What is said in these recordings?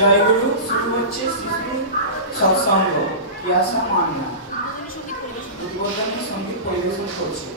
জয়গুরু শুরু হচ্ছে শিশু সৎসঙ্গ ইয়াসা মান্না উদ্বোধনী সঙ্গীত পরিবেশন করছে।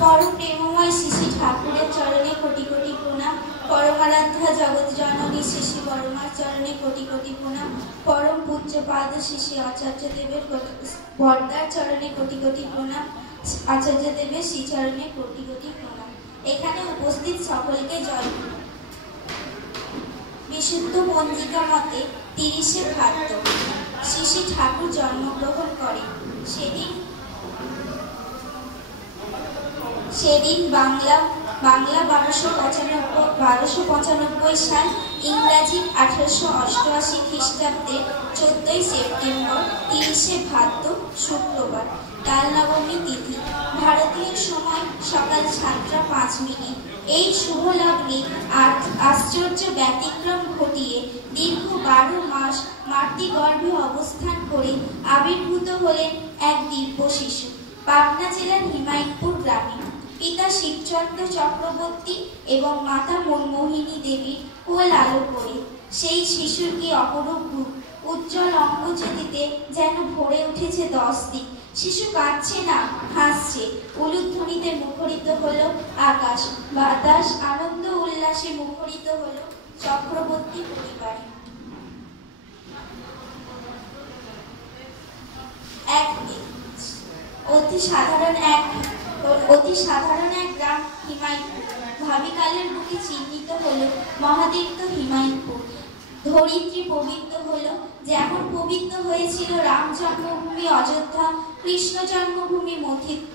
परम प्रेममय शिशि ठाकुरेर चरणे कोटि कोटि प्रणाम। परमाराध्या जगत जननी शिशि बर्मार चरणे कोटि कोटि प्रणाम। परम पूज्य पाद शिशि आचार्य देवेर बर्दार चरणे कोटि कोटि प्रणाम। आचार्य देवेर श्री चरणे कोटि कोटि प्रणाम। एखाने उपस्थित सकलके जय। विशुद्ध पंजिका मते 30 भाद्र शिशि ठाकुर जन्मग्रहण करें। সেদিন বাংলা 1295 সাল, ইংরাজি 1888 খ্রিস্টাব্দে 14 সেপ্টেম্বর 30 ভাদ্র শুক্রবার কাল নবমী তিথি, ভারতীয় সময় সকাল 7টা 5 মিনিট। এই শুভ লগ্নে আশ্চর্য ব্যতিক্রম ঘটিয়ে দীর্ঘ 12 মাস মাতৃগর্ভে অবস্থান করে আবির্ভূত হলেন এক দিব্য শিশু পাবনা জেলার হিমায়তপুর গ্রামে। পিতা শিবচন্দ্র চক্রবর্তী এবং মাতা মনমোহিনী দেবীর কোল আলো করে সেই শিশুর কি অপরূপ রূপ। উজ্জ্বল অঙ্গজ্যোতিতে যেন ভরে উঠেছে 10 দিক। শিশু কাঁদছে না, হাসছে। উলুধ্বনিতে মুখরিত হলো আকাশ, বাতাস, আনন্দ উল্লাসে মুখরিত হলো চক্রবর্তী পরিবারে। অতি সাধারণ এক গ্রাম হিমায়তপুর ভাবিকালের বুকে চিহ্নিত হলো মহাতীর্থ হিমায়তপুর। ধরিত্রী পবিত্র হলো যেমন পবিত্র হয়েছিল রাম জন্মভূমি অযোধ্যা, কৃষ্ণ জন্মভূমি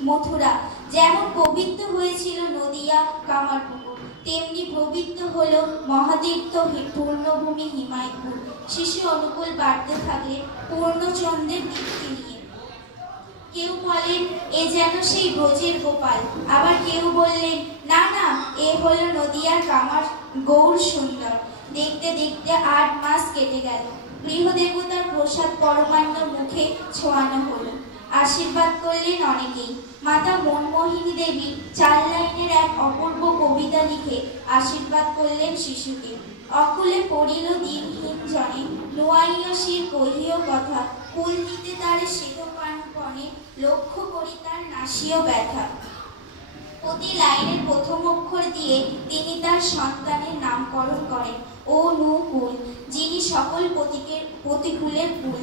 মথুরা, যেমন পবিত্র হয়েছিল নদিয়া, কামারপুকুর, তেমনি পবিত্র হলো মহাতীর্থ পূর্ণভূমি হিমায়তপুর। শিশু অনুকূল বাড়তে থাকলে পূর্ণচন্দ্রের দীপ্তি নিয়ে। কেউ বলেন এ যেন সেই ব্রজের গোপাল। আবার কেউ বললেন, না না, এ হলো নদিয়ার কামার গৌর সুন্দর। দেখতে দেখতে 8 মাস কেটে গেল। গৃহদেবতার প্রসাদ পরমান্ন মুখে ছোঁয়ানো হলো। আশীর্বাদ করলেন অনেকেই। মাতা মনমোহিনী দেবী 4 লাইনের এক অপূর্ব কবিতা লিখে আশীর্বাদ করলেন শিশুকে। অকুলে পড়িল দিনহীন জনে, নোয়াইয় শির কহিও কথা, কুল নিতে তারে সেধ প্রাণপণে, লক্ষ্য করি তার নাসিও ব্যথা। প্রতি লাইনের প্রথম অক্ষর দিয়ে তিনি তার সন্তানের নামকরণ করেন অনুকূল, যিনি সকল প্রতিকূলের কুল।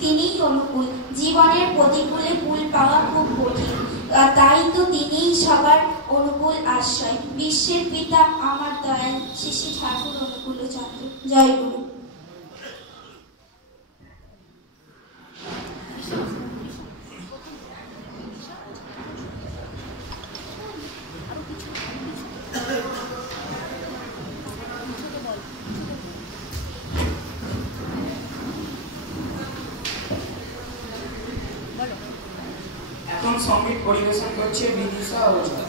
তিনিই অনুকূল। জীবনের প্রতিকূলে কুল পাওয়া খুব কঠিন, তাই তো তিনিই সবার অনুকূল আশ্রয়। বিশ্বের পিতা আমার দয়াল শ্রী শ্রী ঠাকুর অনুকূলচন্দ্র। জয় গুরু। এখন সঙ্গীত পরিবেশন করছে বিদিশা ওঝা।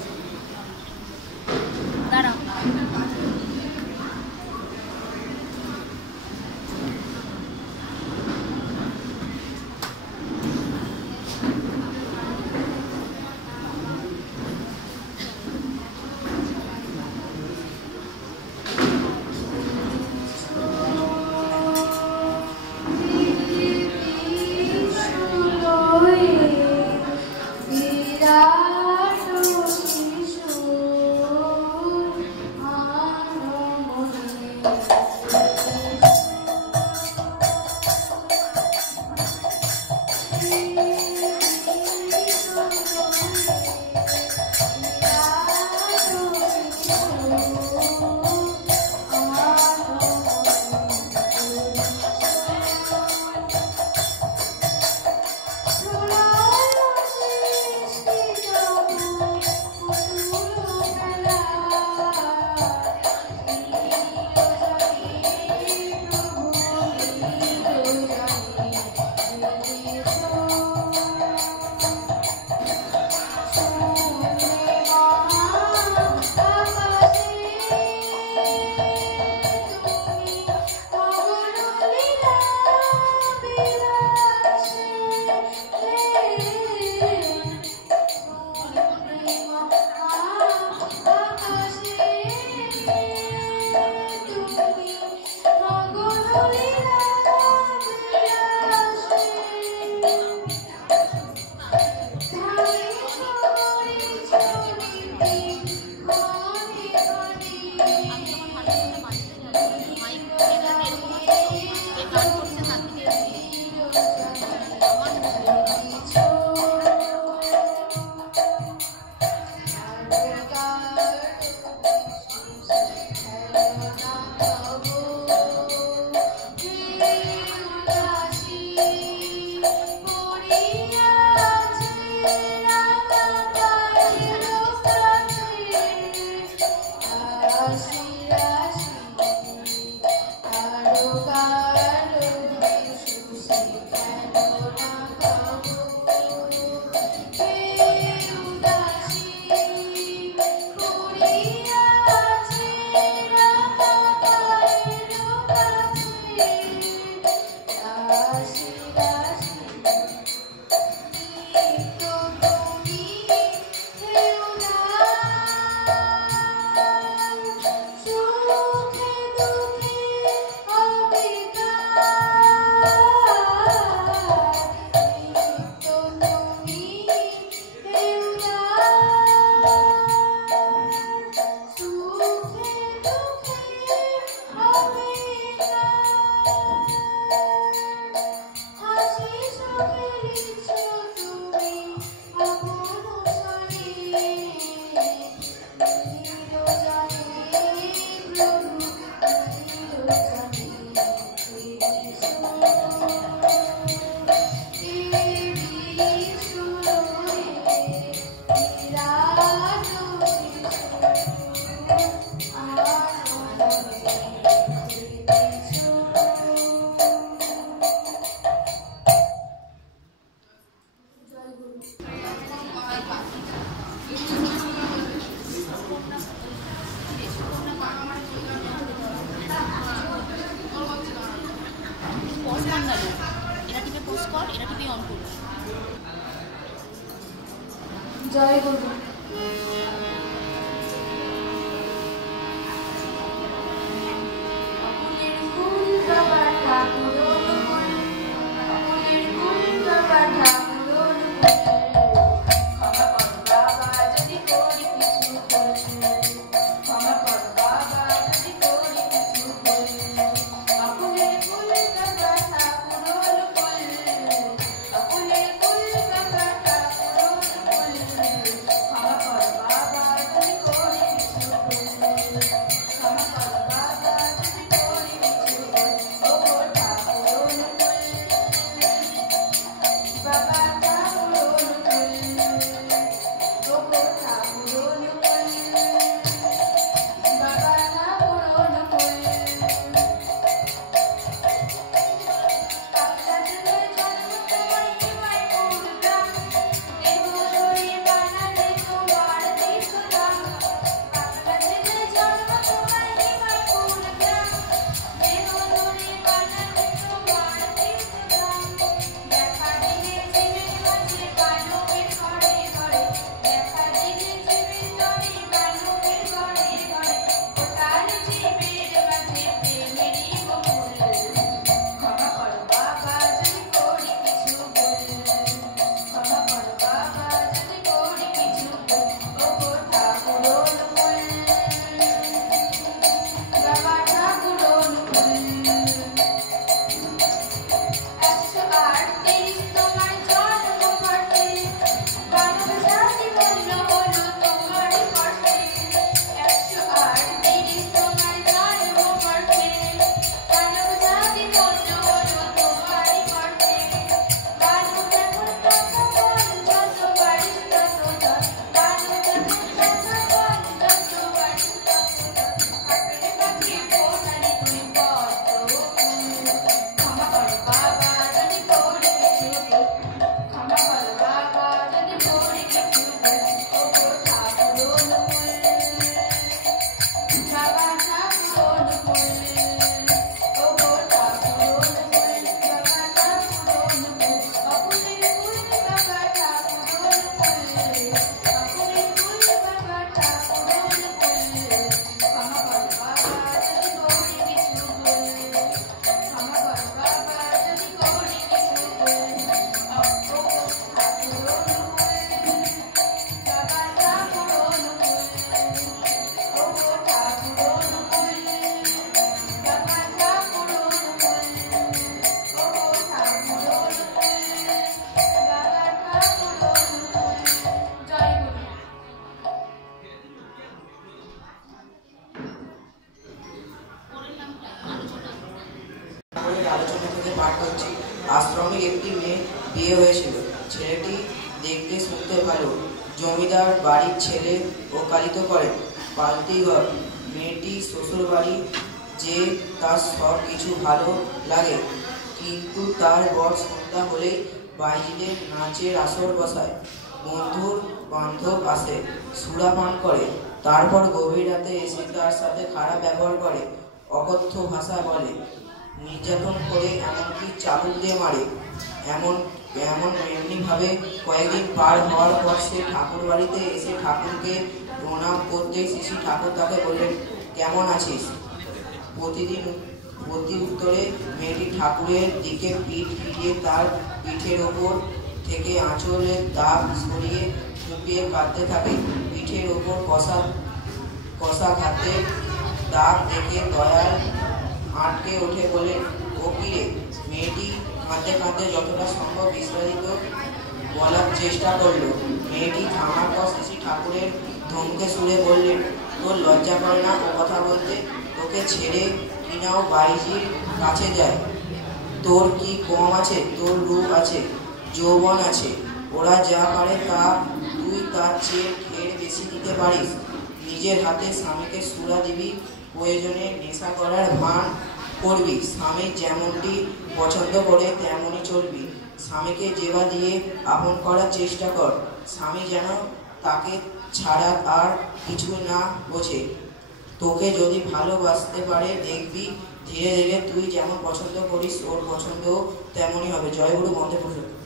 ভালো। এটা টিপে পোস্ট কর, এটা টিপে অন করবি। জয় গুরু। অকুলের কুল বাবা ঠাকুর অনুকূল, অকুলের কুল বাবা ঠাকুর অনুকূল, ক্ষমা কর বাবা যদি করি কিছু ভুল, ক্ষমা কর বাবা যদি করি কিছু ভুল। অকুলের কুল বাবা ঠাকুর অনুকূল, অকুলের কুল বাবা ঠাকুর অনুকূল, ক্ষমা কর বাবা যদি করি কিছু ভুল, ক্ষমা কর বাবা যদি করি কিছু ভুল। ও ঠাকুর অনুকূল, বাবা ঠাকুর অনুকূল, ও ঠাকুর অনুকূল, বাবা ঠাকুর অনুকূল। আপনাদের জন্ম তোমার হিমায় পূর্ণাম, দেহ শরীর বানালে তোমার দীর্ঘদাম। আপনাদের জন্ম তোমার হিমায় পূর্ণাম, দেহ শরীর বানালে তোমার দীর্ঘদাম। দেখা দিলে জীবের মাঝে বালকের ঘরে ঘরে, দেখা দিলে জীবের তরে বালকের ঘরে ঘরে, ওটার জীবের মাঝে প্রেমেরই বকুল। ক্ষমা কর বাবা যদি করি কিছু ভুল, ক্ষমা কর বাবা যদি করি কিছু ভুল। ও ঠাকুর অনুকূল, বাবা ঠাকুর অনুকূল। 138 তোমার জন্ম ঘটে, মানব জাতি ধন্য হলো তোমারই কষ্টে। 138 তোমার জন্ম ঘটে, মানব জাতি ধন্য হলো তোমারই কষ্টে। মানুষ এখন কথা বল, যত পারিস তত ধর, মানুষ এখন কথা বল, যত পারিস তত ধর। হাতের পাখি ফোটালি তুই পদ্ম ফুল। ক্ষমা কর বাবা যদি করি কিছু ভুল, ক্ষমা কর বাবা যদি করি কিছু ভুল। ও ঠাকুর অনুকূল, বাবা ঠাকুর অনুকূল, ও ঠাকুর অনুকূল, বাবা ঠাকুর অনুকূল। অকুলের কুল বাবা ঠাকুর অনুকূল, অকুলের কুল বাবা ঠাকুর অনুকূল। ক্ষমা কর বাবা যদি করি কিছু ভুল, ক্ষমা কর বাবা যদি করি কিছু ভুল। ও ঠাকুর অনুকূল, বাবা ঠাকুর অনুকূল, ও ঠাকুর অনুকূল, বাবা ঠাকুর অনুকূল, ও ঠাকুর অনুকূল, বাবা ঠাকুর অনুকূল। জয় গুরু। আমাদের আলোচনা থেকে পাঠ করছি। আশ্রমে একটি মেয়ে বিয়ে হয়েছিল। ছেলেটি দেখতে শুনতে ভালো, জমিদার বাড়ির ছেলে ওকালিত করেন পালতি ঘর। মেয়েটি শ্বশুর বাড়ি যে তার সব কিছু ভালো লাগে, কিন্তু তার বর সন্ধ্যা হলেই বাইরে নাচের আসর বসায়, বন্ধুর বান্ধব আসে, সুরা পান করে, তারপর গভীর রাতে এসে তার সাথে খারাপ ব্যবহার করে, অকথ্য ভাষা বলে, নির্যাতন করে, এমনকি চাবুক দিয়ে মারে। এমনিভাবে কয়েকদিন পার হওয়ার পর সে ঠাকুর বাড়িতে এসে ঠাকুরকে প্রণাম করতে শিশি ঠাকুর তাকে বললেন, কেমন আছিস? প্রতি উত্তরে মেয়েটি ঠাকুরের দিকে পিঠ ফিরিয়ে তার পিঠের ওপর থেকে আঁচলের দাগ সরিয়ে ফুঁপিয়ে কাঁদতে থাকে। পিঠের ওপর কষা ঘাতে দাগ দেখে দয়াল আটকে উঠে বলেন, ও কি রে? মেয়েটি কাঁদতে কাঁদতে যতটা সম্ভব বিস্তারিত বলার চেষ্টা করলো। মেয়েটি থামার পর শ্রী ঠাকুরের ধমকে সুরে বললেন, তোর লজ্জা করে না ও কথা বলতে? তোকে ছেড়ে কিনাও বাইজির কাছে যায়। তোর কি কম আছে? তোর রূপ আছে, যৌবন আছে, ওরা যা পারে তা তুই তার চেয়ে ঢের বেশি দিতে পারিস। নিজের হাতে স্বামীকে সুরা দিবি, প্রয়োজনে নেশা করার ভান করবি, স্বামী যেমনটি পছন্দ করে তেমনই চলবি। স্বামীকে জেবা দিয়ে আপন করার চেষ্টা কর, স্বামী যেন তাকে ছাড়া আর কিছু না বোঝে। তোকে যদি ভালোবাসতে পারে দেখবি ধীরে ধীরে তুই যেমন পছন্দ করিস ওর পছন্দ তেমনই হবে। জয় গুরু, বন্দে পুরুষোত্তম।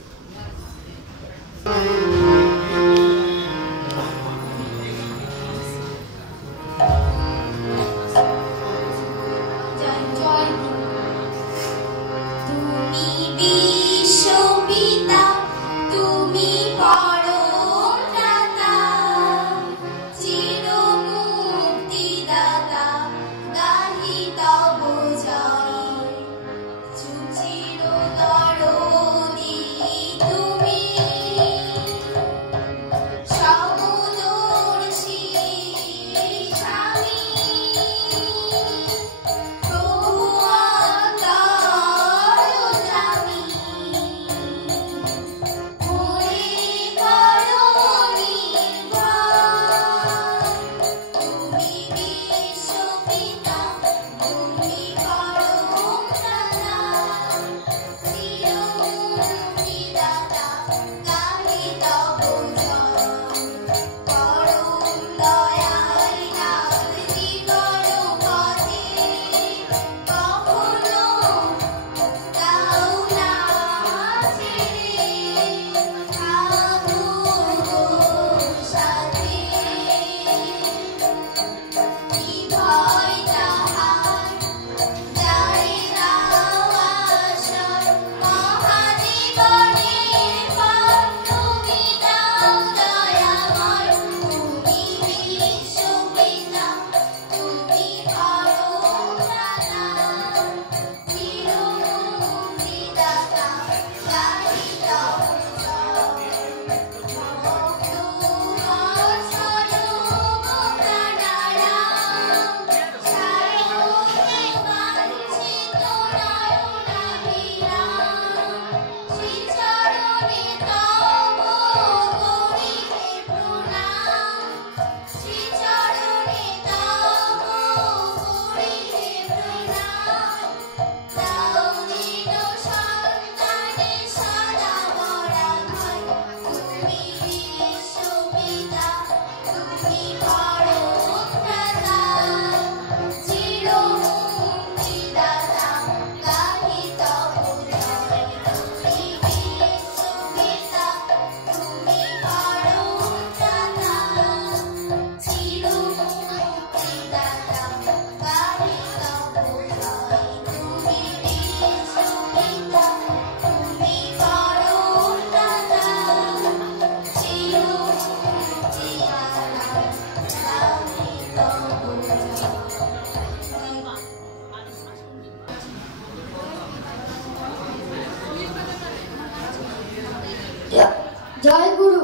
জয় গুরু।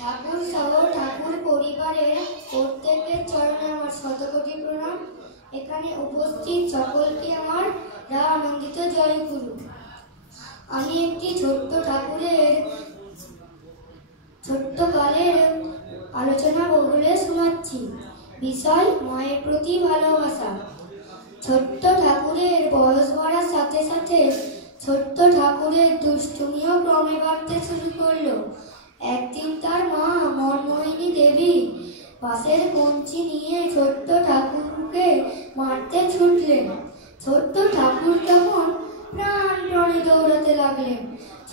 ঠাকুর সহ ঠাকুর পরিবারের প্রত্যেকের চরণে আমার শতকোটি প্রণাম। এখানে উপস্থিত সকলকে আমার আনন্দিত জয় গুরু। আমি একটি ছোট্ট কালের আলোচনা বলে শোনাচ্ছি। বিষয় মায়ের প্রতি ভালোবাসা। ছোট্ট ঠাকুরের বয়স বাড়ার সাথে সাথে ছোট্ট ঠাকুরের দুষ্টুমিও ক্রমে বাড়তে শুরু করলো। একদিন তার মা মনমোহিনী দেবী পাশের কঞ্চি নিয়ে ছোট্ট ঠাকুরকে মারতে ছুটলেন। ছোট্ট ঠাকুর তখন প্রাণপণে দৌড়াতে লাগলেন।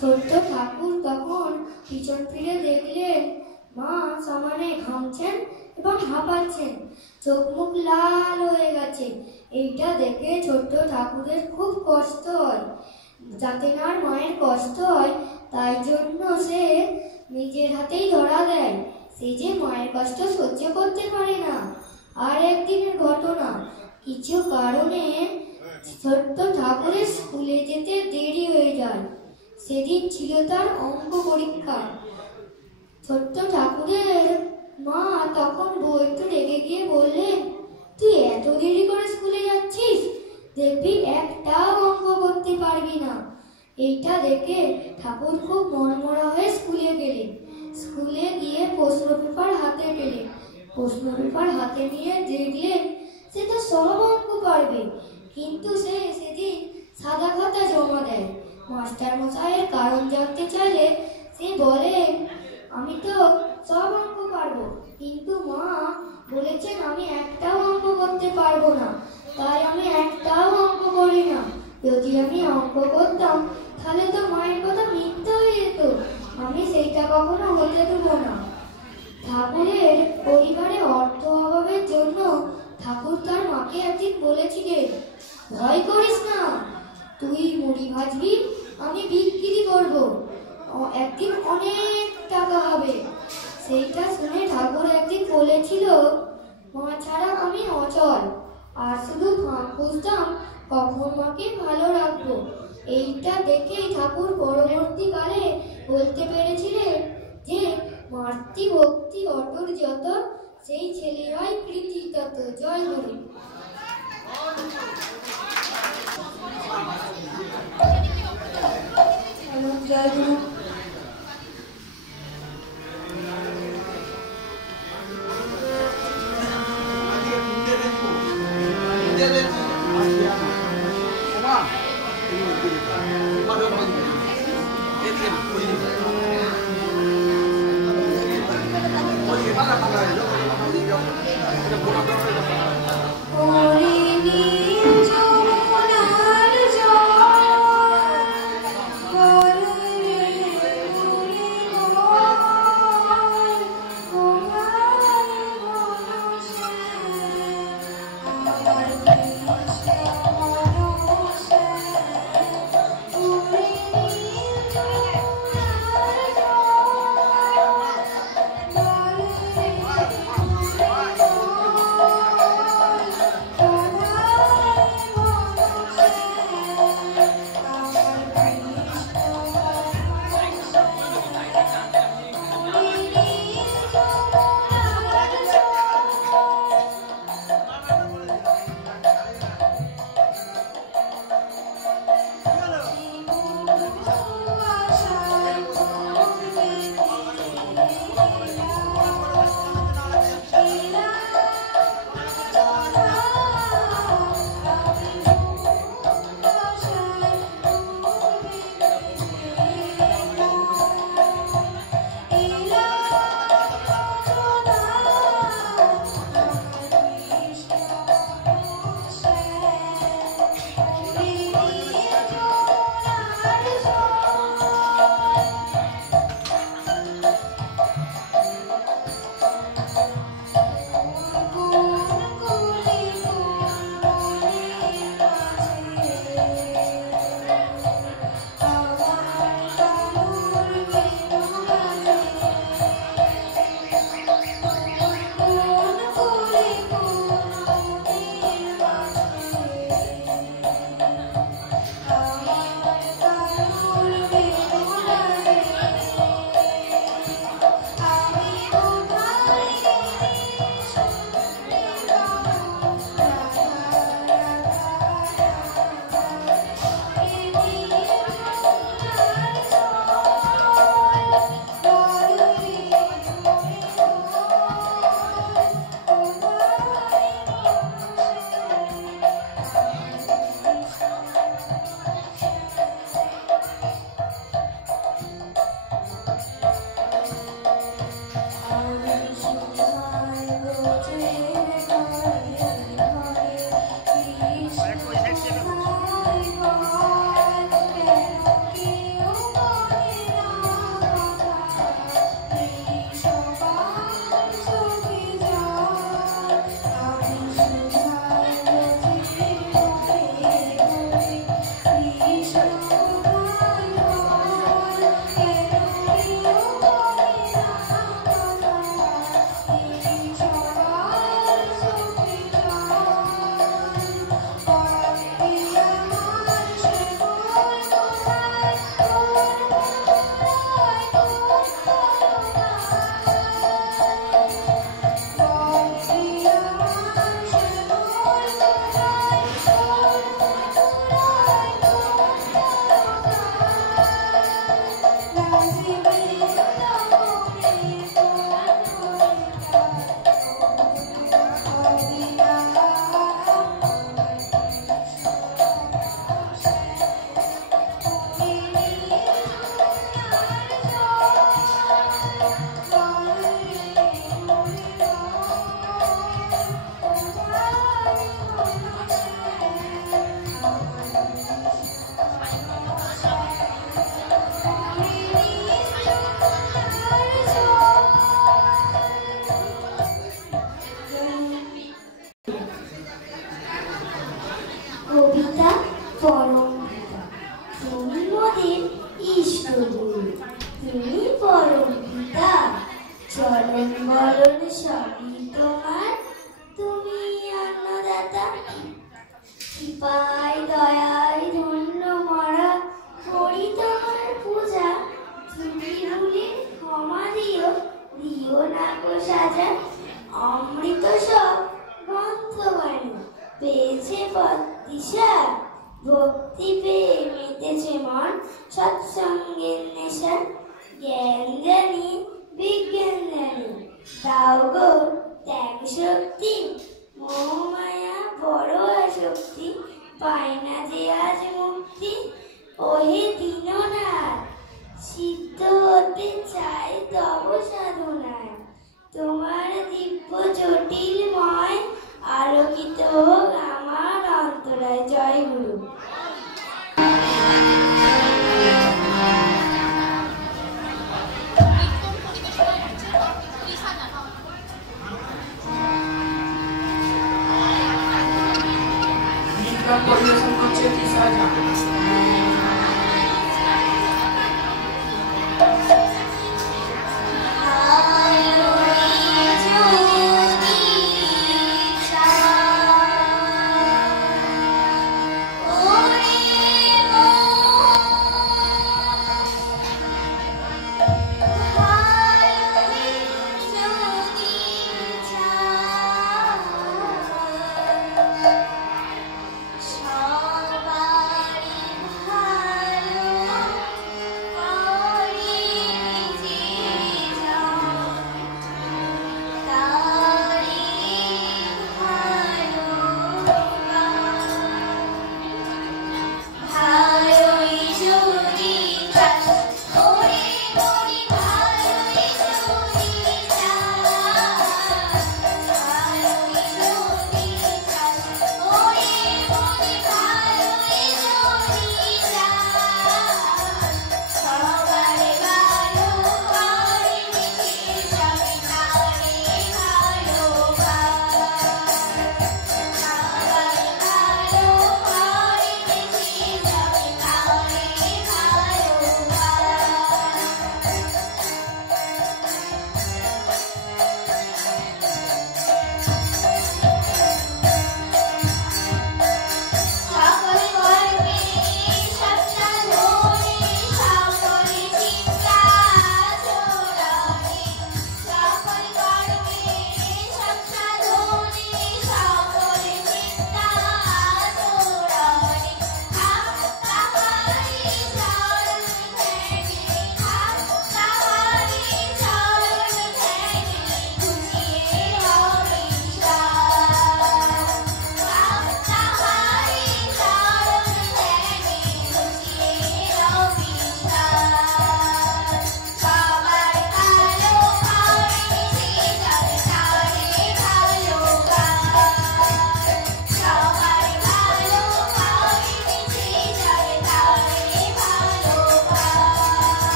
ছোট্ট ঠাকুর তখন পিছন ফিরে দেখলেন মা সমানে ঘামছেন এবং হাঁপাচ্ছেন, চোখ মুখ লাল হয়ে গেছে। এইটা দেখে ছোট্ট ঠাকুরের খুব কষ্ট হয়। যাতে না মায়ের কষ্ট হয় তাই জন্য সে নিজের হাতেই ধরা দেয়। সে যে মায়ের কষ্ট সহ্য করতে পারে না। আর একদিনের ঘটনা, কিছু কারণে ছোট্ট ঠাকুরের স্কুলে যেতে দেরি হয়ে যায়। সেদিন ছিল তার অঙ্ক পরীক্ষা। ছোট্ট ঠাকুরের মা তখন একটু রেগে গিয়ে বললেন, তুই এত দেরি করে স্কুলে যাচ্ছিস, দেখবি একটাও অঙ্ক করতে পারবি না। এইটা দেখে ঠাকুর খুব মনমরা হয়ে স্কুলে গেলেন। স্কুলে গিয়ে প্রশ্ন পেপার হাতে পেলেন। প্রশ্ন পেপার হাতে নিয়ে দেখলেন সে তো সব অঙ্ক পারবে, কিন্তু সে সেদিন সাদা খাতা জমা দেয়। মাস্টার মশাইয়ের কারণ জানতে চাইলে সে বলে, আমি তো সব অঙ্ক পারবো, কিন্তু মা বলেছেন আমি একটাও অঙ্ক করতে পারবো না, তাই আমি একটাও অঙ্ক করি না। যদি আমি অঙ্ক করতাম তাহলে তো মায়ের কথা মিথ্যে হয়ে যেত, আমি সেইটা কখনো হতে দেবো না। ঠাকুরের পরিবারে অর্থ অভাবের জন্য ঠাকুর তার মাকে একদিন বলেছিলেন, ভয় করিস না, তুই মুড়ি ভাজবি, আমি বিক্রি করব, একদিন অনেক টাকা হবে। সেইটা শুনে ঠাকুর একদিন বলেছিল, মা ছাড়া আমি অচল, আর শুধু ফাঁক বুঝতাম কখন মাকে ভালো রাখবো। এইটা দেখেই ঠাকুর পরবর্তীকালে বলতে পেরেছিলেন যে মাতৃভক্তি অটুট যত, সেই ছেলে হয় কৃতি তত। জয় গুরু। জয় গুরু। আমাদের ইষ্টগুরু, তুমি পরম পিতা, চরণ বরণ সবই তোমার, তুমি অন্নদাতা। কৃপায় দয়ায় ধন্য মরা করি তোমার পূজা, ত্রুটি ভুলে ক্ষমা দিও, দিও না গো সাজা। অমৃত সব গ্রন্থবাণী পেয়েছে পথ দিশা, ভক্তি পেয়ে মেতেছে মন, সৎসঙ্গের নেশা। জ্ঞান জানি বিজ্ঞান জানি, দাও গো ত্যাগ শক্তি, মোহ মায়া বড় আসক্তি, পায় না যে আজ মুক্তি। ওহে দীননাথ, সিদ্ধ হতে চাই তব সাধনায়, তোমার দিব্য জটিলময় আলোকিত হোক আমার অন্তরায়। জয় গুরু। গীত পরিবেশন করছে তৃষা জান। আলোয় জ্যোতি ছায়া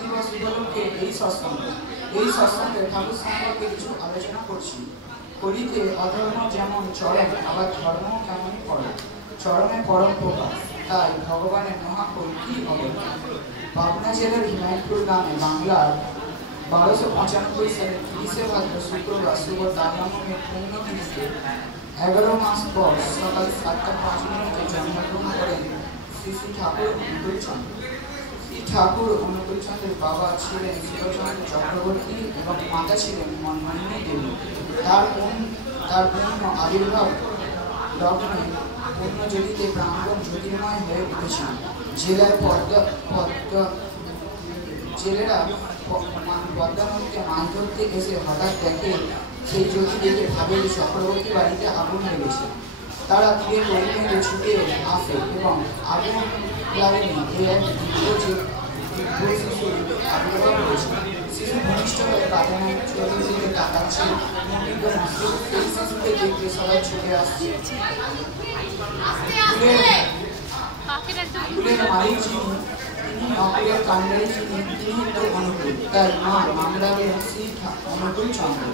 দিবস উপলক্ষে এই সৎসঙ্গে ঠাকুর সম্পর্কে কিছু আলোচনা করছি। কলিতে অধর্ম যেমন চরম, আবার ধর্ম তেমনই পরম। চরমে পরম প্রকাশ, তাই ভগবানের মহাকুল কি হবে। পাবনা জেলার হিমায়তপুর গ্রামে বাংলার 1295 সালের 30শে ভাদ্র শুক্রবার শুভ দানবের পুণ্যতিথিতে 11 মাস পর সকাল 7:05 জন্মগ্রহণ করেন শ্রী শ্রী ঠাকুর অনুকূলচন্দ্র। শ্রী ঠাকুর অনুকূলচন্দ্রের বাবা ছিলেন শিবচন্দ্র চক্রবর্তী এবং মাতা ছিলেন মনমোহিনী দেবী। তার পূর্ণ আবির্ভাব লগ্নে পূর্ণজ্যোতিতে প্রাঙ্গণ জ্যোতির্ময় হয়ে উঠেছিল। জেলেরা পদ্মা নদীতে মাছ ধরতে এসে হঠাৎ দেখে সেই জ্যোতি দেখে ভাবে চক্রবর্তী বাড়িতে আগুন লেগেছে। তারা তীরে তৈরি মেরে ছুটে আসে এবং আগুন লাগেনি এই এক দিব্য শিশুর আবির্ভাব হয়েছে। শিশু ঘনিষ্ঠ হয়ে কাঁদানোর চতুর্দিকে তাকাচ্ছে, মুগ্ধ মস্তিষ্ক সেই শিশুকে দেখতে সবাই ছুটে আসছে। ফুলের মালিক যিনি, তিনি অকুলের কাণ্ডারি যিনি, তিনি তো অনুকূল, তার নাম বাংলাদেশ শ্রী অনুকূলচন্দ্র।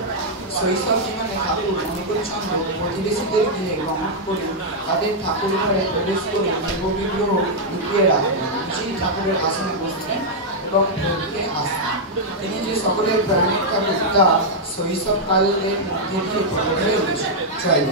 শৈশব জীবনে ঠাকুর অনুকূলচন্দ্র প্রতিবেশীদের গৃহে গমন করে তাদের ঠাকুর ঘরে প্রবেশ করে দেববিগ্রহ লুকিয়ে রাখতেন। নিজেই ঠাকুরের আসনে বসতেন এবং ভোগকে আসতেন। তিনি যে সকলের প্রাণের ঠাকুর তা শৈশবকালের মধ্যে দিয়ে প্রকট হয়ে উঠেছে। জয়।